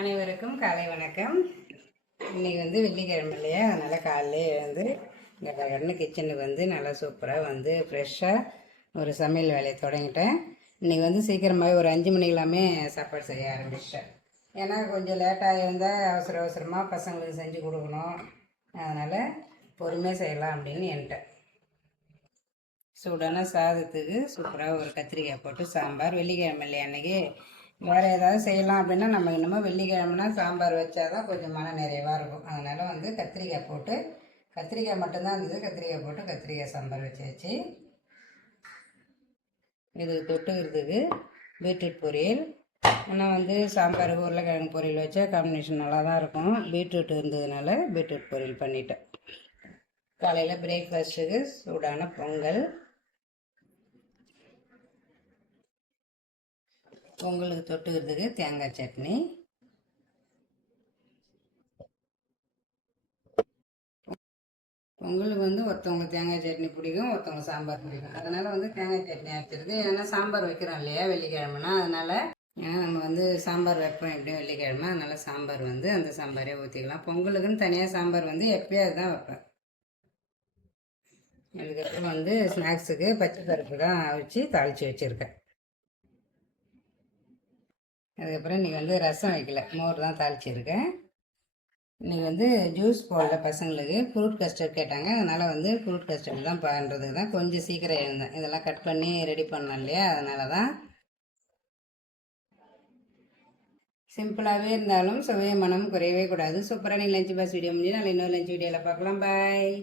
அனைவருக்கும் காலை வணக்கம். இன்றைக்கி வெள்ளிக்கிழமை இல்லையா, அதனால் காலையிலே இந்த கடன்னு கிச்சனுக்கு நல்லா சூப்பராக ஃப்ரெஷ்ஷாக ஒரு சமையல் வேலையை தொடங்கிட்டேன். இன்றைக்கி சீக்கிரமாகவே ஒரு 5 மணிக்கெல்லாமே சாப்பாடு செய்ய ஆரம்பிச்சிட்டேன். ஏன்னா கொஞ்சம் லேட்டாக இருந்தால் அவசரமாக பசங்களுக்கு செஞ்சு கொடுக்கணும். அதனால் பொறுமையாக செய்யலாம் அப்படின்னு என்கிட்டேன். சூடான சாதத்துக்கு சூப்பராக ஒரு கத்திரிக்காய் போட்டு சாம்பார். வெள்ளிக்கிழமை இல்லையா அன்றைக்கி வேறு ஏதாவது செய்யலாம் அப்படின்னா நம்ம இன்னமும் வெள்ளிக்கிழமைனா சாம்பார் வச்சா தான் கொஞ்சம் மன நிறைவாக இருக்கும். அதனால் கத்திரிக்காய் போட்டு, கத்திரிக்காய் மட்டும்தான் இருந்தது, கத்திரிக்காய் போட்டு கத்திரிக்காய் சாம்பார் வச்சாச்சு. இது தொட்டுக்கிறதுக்கு பீட்ரூட் பொரியல். ஆனால் சாம்பாருக்கு உருளைக்கிழங்கு பொரியல் வச்சா காம்பினேஷன் நல்லா தான் இருக்கும். பீட்ரூட் இருந்ததுனால பீட்ரூட் பொரியல் பண்ணிட்டேன். காலையில் பிரேக்ஃபாஸ்ட்டுக்கு சூடான பொங்கல். பொங்கலுக்கு தொட்டுக்கிறதுக்கு தேங்காய் சட்னி. பொங்கலுக்கு ஒருத்தவங்க தேங்காய் சட்னி பிடிக்கும், ஒருத்தவங்க சாம்பார் பிடிக்கும். அதனால் தேங்காய் சட்னி அரைச்சிருக்கு. ஏன்னா சாம்பார் வைக்கிறோம் இல்லையா வெள்ளிக்கிழமைனா, அதனால் ஏன்னா நம்ம சாம்பார் வைப்போம் எப்படியும் வெள்ளிக்கிழமை. அதனால் சாம்பார் அந்த சாம்பாரே ஊற்றிக்கலாம். பொங்கலுக்குன்னு தனியாக சாம்பார் எப்பயாவது தான் வைப்பேன். அதுக்கப்புறம் ஸ்நாக்ஸுக்கு பச்சை பருப்பு தான் அவிச்சு தாளித்து வச்சுருக்கேன். அதுக்கப்புறம் இன்றைக்கி ரசம் வைக்கல, மோர் தான் தாளிச்சிருக்கேன். இன்றைக்கி ஜூஸ் போடல பசங்களுக்கு. ஃப்ரூட் கஸ்டர்ட் கேட்டாங்க, அதனால் ஃப்ரூட் கஸ்டர்ட் தான் பண்ணுறதுக்கு தான் கொஞ்சம் சீக்கிரம் எழுந்தேன். இதெல்லாம் கட் பண்ணி ரெடி பண்ணோம் இல்லையா, அதனால தான். சிம்பிளாகவே இருந்தாலும் சுவைய மனம் குறையவே கூடாது. சூப்பராக நீங்கள் லஞ்ச் பாக்ஸ் வீடியோ முடிஞ்சு நாளைக்கு இன்னொரு லஞ்ச் வீடியோவில் பார்க்கலாம். பாய்.